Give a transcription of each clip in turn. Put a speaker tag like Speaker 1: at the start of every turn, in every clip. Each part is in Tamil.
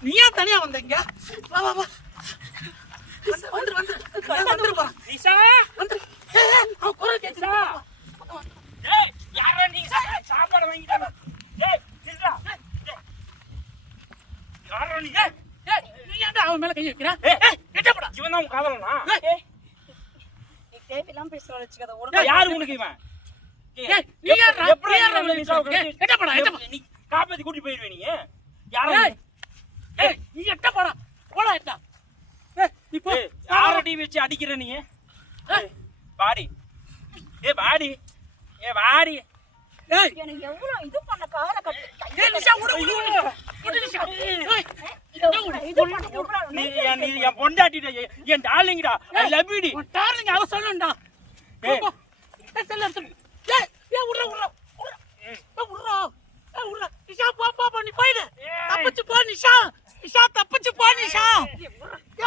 Speaker 1: நீ ஏன் தனியா வந்த வா, வா, வா. வந்துரு, வந்துரு. வந்துரு போறான்.
Speaker 2: நிஷா
Speaker 1: வந்துரு. அவன் குரல் கேட்குதா?
Speaker 2: ஏய் யாரா நீ சாப்பாடு வாங்கிட்டாங்க ஏய் நில்றா ஏய் யாரா நீ
Speaker 1: ஏன்டா அவன் மேல கை வைக்கிற?
Speaker 2: ஏய்,
Speaker 1: ஏய், எட்ட போடா.
Speaker 2: இவன் தான் உன் காதலனா
Speaker 3: நீ தேவையில்லாம பேசுற வச்சுக்காத ஒரு
Speaker 2: யாரு உனக்கு இவன்
Speaker 1: ஏய், நீ யார்றா?
Speaker 2: எப்படி
Speaker 1: நீ யார்றா
Speaker 2: நீ
Speaker 1: போடா, போடா.
Speaker 2: நீ காப்பாத்தி கூட்டி போயிருவே நீ யாரா
Speaker 1: ஏய், ஏய், நீ எட்ட போடா. போடா, எட்ட. ஏய், நீ போ.
Speaker 2: ஏய் யார டீ வச்சு அடிக்கிற நீ வாடி ஏய் வாடி ஏய் வாடி
Speaker 1: ஏய்,
Speaker 3: எனக்கு எவ்வளவு இது பண்ண கால கட்டு
Speaker 1: ஏய், நிஷா, விடு, விடு, விடு. விடு, நிஷா. ஏய்,
Speaker 3: இத இது பண்ண எவ்வளவு
Speaker 2: நீ என் பொண்டாட்டிடா என்- டார்லிங்டா ஐ லவ் யூ டி
Speaker 1: darling அவ சொல்லணும்டா. போ,
Speaker 2: ஏய்.
Speaker 1: ஏய், செல்ல எடுத்துடு. ஏய், ஏய், விட்றா, விட்றா, விட்றா. ஏய். ஏய், விட்றா. நிஷா, போ, போ, போ, நீ போயிடு.
Speaker 2: ஏய்.
Speaker 1: தப்பிச்சு போ, நிஷா. நிஷா, தப்பிச்சு போ, நிஷா.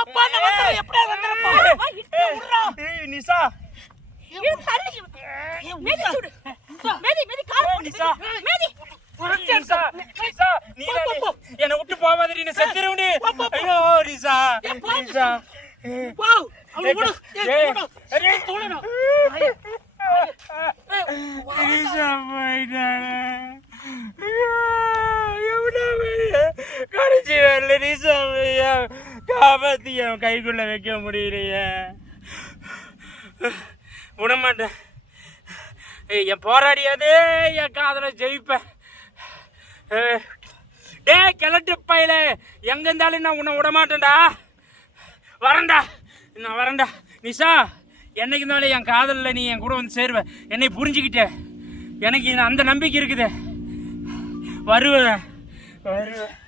Speaker 1: எப்பா, நான் எப்படியா வந்துடுறேன், போ. ஏய்.
Speaker 2: ஏய் நிஷா
Speaker 3: இது தள்ளி மேதி மேதி கால்
Speaker 2: ஏய்,
Speaker 3: போட்டு
Speaker 2: நிஷா.
Speaker 3: மேதி
Speaker 1: புரட்சி
Speaker 2: நிஷா நிஷா நீ
Speaker 1: போ, போ, போ.
Speaker 2: என்னை விட்டு போவாதடி நீ செத்துருவடி
Speaker 1: போ, போ, போ.
Speaker 2: ஐயோ நிஷா நிஷா
Speaker 1: போ. அவனை விடு. ஏய். விடு.
Speaker 2: ஏய்.
Speaker 1: ஏய்,
Speaker 2: நிஷா போயிட்டானே கடைசி வரல ஐயா காப்பாத்தி என் கைக்குள்ள வைக்க முடியலையே விடமாட்டேன் என் போராடியாதே என் காதலை ஜெயிப்பேன் ஏய், டேய் கிழட்டு பையல எங்க இருந்தாலும் நான் உன்னை விட மாட்டேன்டா வரேன்டா நான் வரேன்டா. நிஷா என்னைக்கு இருந்தாலும் என் காதலில் நீ என் கூட வந்து சேருவ. என்னை புரிஞ்சுக்கிட்ட. எனக்கு அந்த நம்பிக்கை இருக்குது. வருவேன். வருவேன்.